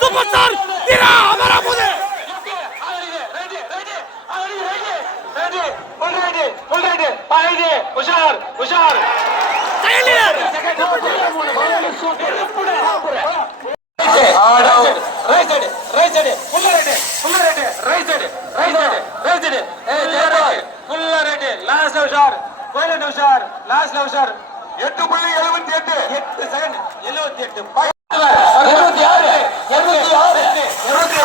Super ದಿನ ಅವರ ಮುಂದೆ ಹುಷಾರ್ ಹುಷಾರ್ விட மாட்டேன் வா கிட்டப்படு சூப்பர் ஸ்டார் திரா அமரமுது உஷார் உஷார் செயலில் எட்டு புள்ளி எழுபத்தி எட்டு. எட்டு செகண்ட் எழுபத்தி எட்டு இருபத்தி ஆறு இருபத்தி ஆறு இருபத்தி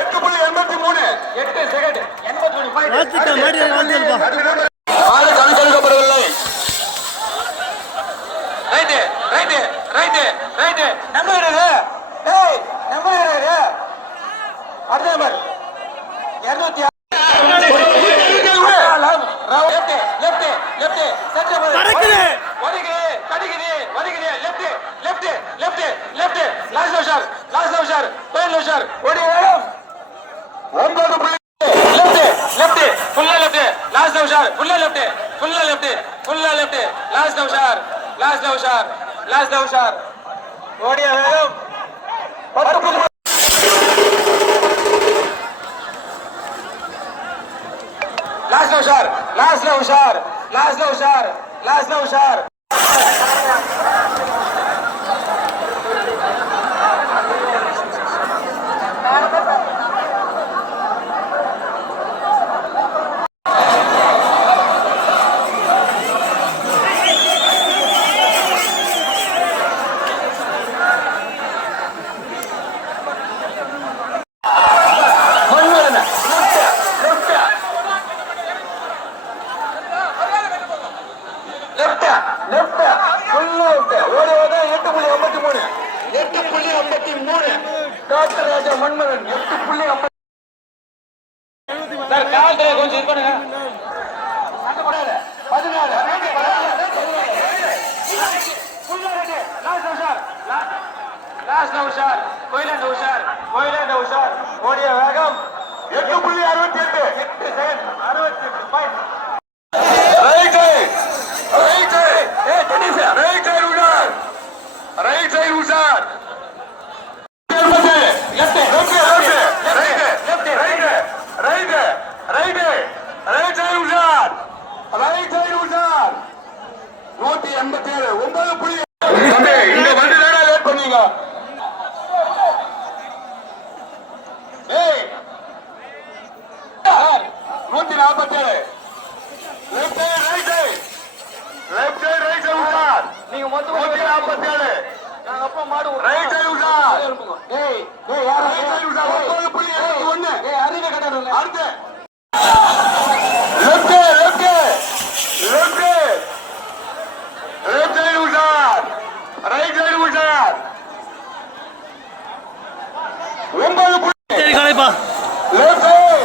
எட்டு புள்ளி எண்பத்தி மூணு எட்டு செகண்ட் எண்பத்தி மூணு வாழ்த்துக்கள் மாடி வாழ்த்துக்கள்ப்பா ஆளு கணக்கெடுக்கப்படவில்லை right right right right number இருக்கு ஏய் நம்பர் இருக்கு அடுத்த நம்பர் இருநூத்தி பறக்குது. ஒன்பது புள்ளி லெஃப்ட் லெஃப்ட் ஃபுல்லா லெஃப்ட் லாஸ்ட் உஷார் ஃபுல்லா லெஃப்ட் ஃபுல்லா லெஃப்ட் ஃபுல்லா லெஃப்ட் லாஸ்ட் உஷார் லாஸ்ட் உஷார் லாஸ்ட் உஷார் ஓடிய வேகம் பத்து புள்ளி லாஸ்ட் உஷார் லாஸ்ட் உஷார் லாஸ்ட் உஷார் லாஸ்ட் உஷார் மண்ணுறன left left left left full left ஓடி ஓட எட்டு புள்ளி ஐம்பத்தி மூணு எட்டு புள்ளி ஐம்பத்தி மூணு டாக்டர் ராஜா மன்மரன் எட்டு புள்ளி ஐம்பத்தி சார் கால் தர கொஞ்சம் இது பண்ணுங்க பதினாறு லாஸ்ட் உஷார் கோயிலாண்ட உஷார் கோயிலாண்ட உஷார் ஓடிய வேகம் எட்டு புள்ளி அறுபத்தி எட்டு. எட்டு செகண்ட். அறுபத்தி எட்டு point right side right side ஏ டென்னிஸ் ரைட் சைடு உஷார் ரைட் சைடு உஷார் left left left right left right right right right side உஷார் ரைட் சைடு உஷார் நூத்தி எண்பத்தி ஏழு ஒன்பது புள்ளி தம்பி இங்க வந்து தானே லேட் பண்ணீங்க ஏய் சார் நூத்தி நாற்பத்தி ஏழு left side right side left side right side உஷார் நீங்க மொத்தம் நூத்தி நாற்பத்தி ஏழு அப்பா மாடு ரைட் சைடு உஷார் ஏய் ஏய் யார் ரைட் சைடு உஷார் ஒன்பது புள்ளி எழுபத்தி ஒண்ணு. ஏய் அறிவை கட்டணும் அடுத்து left left left left side உஷார் ரைட் சைடு உஷார் ஒன்பது புள்ளி சரி காலைப்பா left side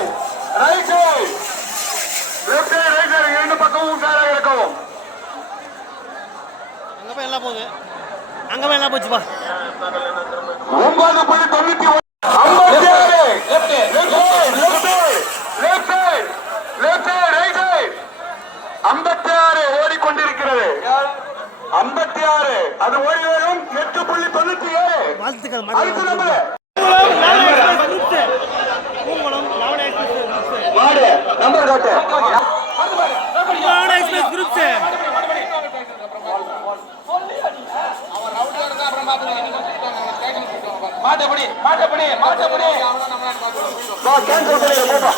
right side left side right side இரண்டு பக்கமும் உஷாராக இருக்கவும் அங்க போய் எல்லாம் போகுது. அங்க போய் எல்லாம் போச்சுப்பா ஒன்பது புள்ளி தொண்ணூத்தி ஐம்பத்தி ஆறு ஓடிக்கொண்டிருக்கிறது. ஐம்பத்தி ஆறு. அது ஓடி வரும். எட்டு புள்ளி தொண்ணூத்தி ஏழு. வாழ்த்துக்கள் அடுத்த நம்பர். நம்பர் காட்டு. எக்ஸ்பிரஸ் குரூப்ஸ் மாட்டப்படி மாட்டப்படி வா கேன்சல் பண்ணிடுங்க போப்பா.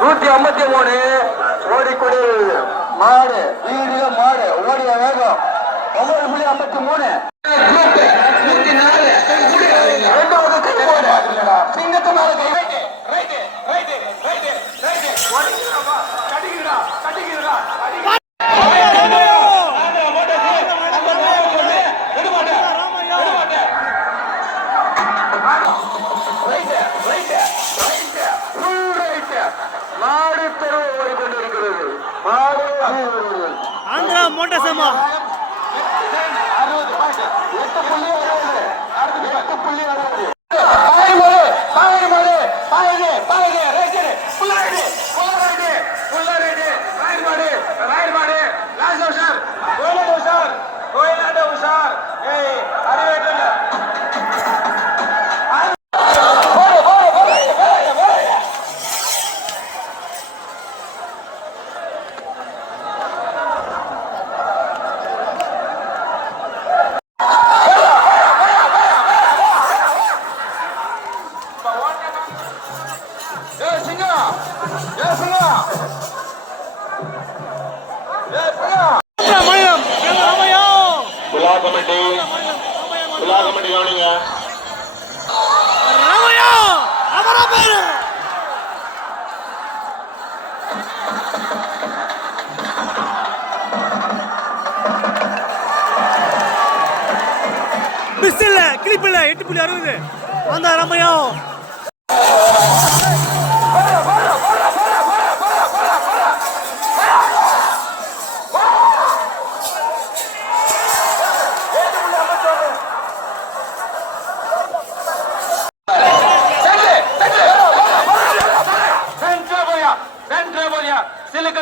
நூத்தி ஐம்பத்தி மூணு ஓடிக்கொடி மாடு வீடியோ மாடு ஓடிய வேகம். ஒன்பது புள்ளி ஐம்பத்தி மூணு. நூத்தி நாலு ரெண்டாவது கை போடு சிங்கத்து மேல right right right right right போட்ட சமா எட்டு புள்ளி அறுபது. எட்டு புள்ளி அறுபது. மிஸ் இல்ல கிளிப் இல்ல எட்டு புள்ளி அறுபது. அந்த ரமயம்.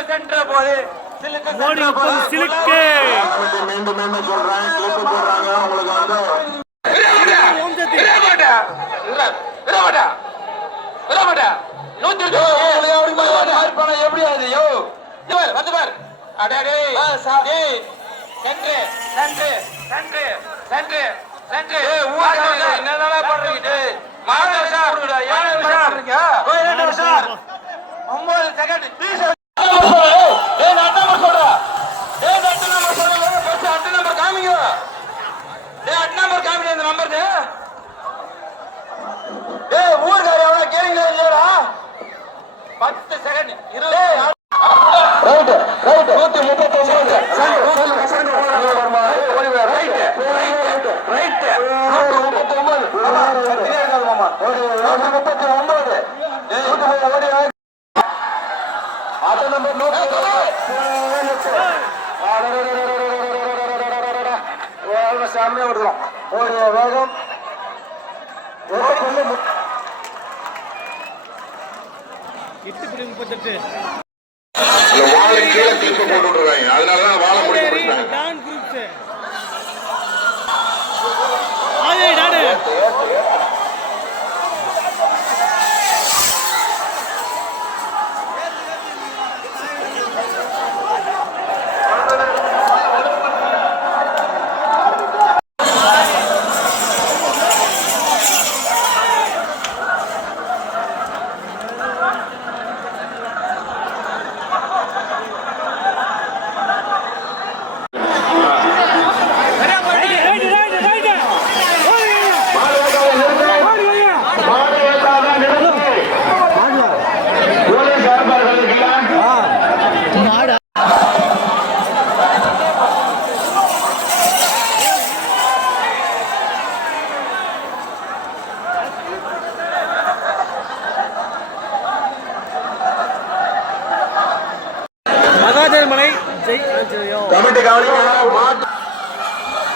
சென்ற போது மோடி முப்பது சிலுக்கு. மீண்டும் மீண்டும் சொல்றேன். கிளிப்பு போடுறாங்க. உங்களுக்கு வந்து எப்படி அது யோ. வந்து பார். அடே centre centre centre centre centre என்னடா பண்றீங்க? கோயிலாண்ட சார். ஒன்பது செகண்ட் நம்பர் ஏய் ஊர்கார எவ்வளவு கேறீங்களா இல்லையாடா? பத்து செகண்ட் இருபது ரைட் ரைட் நூத்தி முப்பத்தி ஒன்பது முப்பத்தி ஒன்பது முப்பத்தி ஒன்பது ஓடி ஆட்டோ நம்பர் நூத்தி சாமியா விடுறோம் ஓடிய வேகம் முப்பது எட்டு புள்ளி முப்பத்தெட்டு. அதனாலதான் வாழை முடிக்க முடிச்சாங்க டான் குரூப்ஸ் ஆயே டானு ரைட் ரைட் ரைட் ரைட் மாடு ஏத்தாத நிறுத்து. போலீஸ் ஏற்பாடுகள் இருக்குல்ல? மகாதேவமலை ஜெய் ஆஞ்சநேயம் கமிட்டி கவனிங்க மாட்டு எத்தனை ஆ.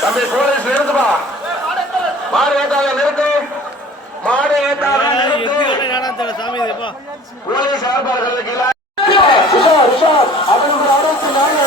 தம்பி போலீஸ் நிறுத்துப்பா மாடு ஏத்தாத நிறுத்து மாடு ஏத்தாத போலீஸ் இருக்குல்ல? உஷார், உஷார். அவனுக்கு அறுபத்தி நாலு.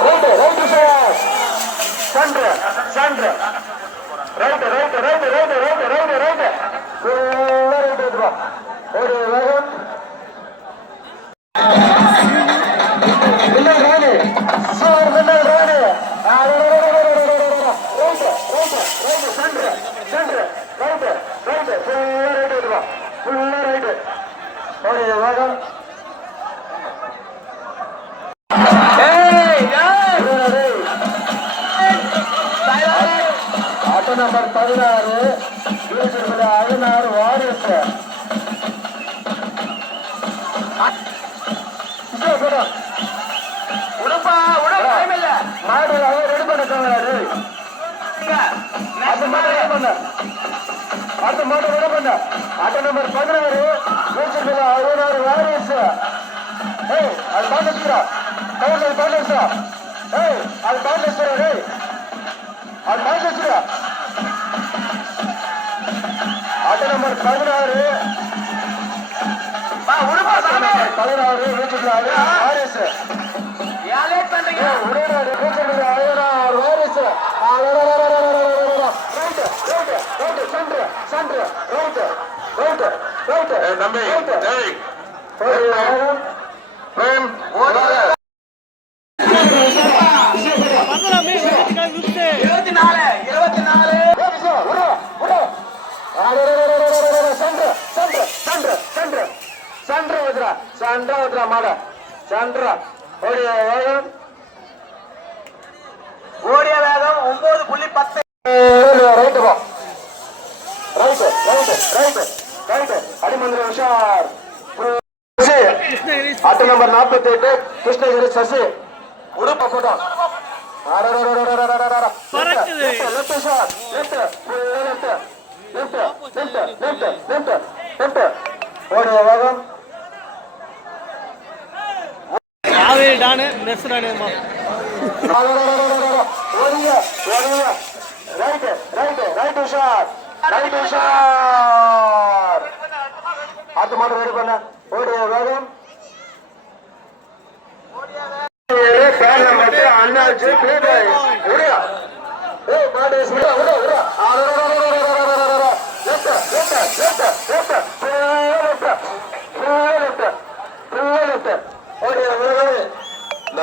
Right right sir centre centre right right right right right right right ஃபுல்லாக ரைட்டு எடுத்துப்போம் ஒரு வேகம் மின்னல் ரோடு சார் மின்னல் road right right right centre centre right right ஃபுல்லாக ரைட்டு எடுத்துப்போம் ஃபுல்லாக ரைட்டு ஒரு வேகம் நம்பர் பதினாறு பதினாறு வாரிஸ் உடப்பா உட டைம் இல்ல மாடு ரெடி பண்ண சொன்னாரு மாடு ரெடி பண்ண. அந்த மாடு ரெடி பண்ண. ஆட்டோ நம்பர் பதினாறு பதினாறு வாரிஸ் ஏய் அது பாட்டு வச்சுக்கிறா கவுண்ட் அது பாட்டு வச்சுக்கிறா ஏய் அது பாட்டு வச்சுக்கிறா டேய் அது பாட்டு நம்பர் பதினாறு. பதினாறு நூற்றி நாலு வாரிசு. உடையநாடு நூற்றி வாரிசு. Right right right right right தம்பி பிரேம் ஓடிய வேகம். ஒன்பது புள்ளி பத்து. அடிமந்திர உஷார். ஆட்டோ நம்பர் நாற்பத்தி எட்டு கிருஷ்ணகிரி சசி. உடுப்ப போட்டோம். ஓடிய வேகம் shot left left left left left left left ஓடிய வேகம் காவேரி டானு நெஸ் டானுமா right right right shot right shot அடுத்த மாடு ரெடி பண்ண ஓடிய வேகம் பேர்ல மட்டும் அண்ணாச்சி பீபாய் உடையா ஏய் மாடு உடா உடா உடா left left left left left left left ஓடிய வேகம் இந்த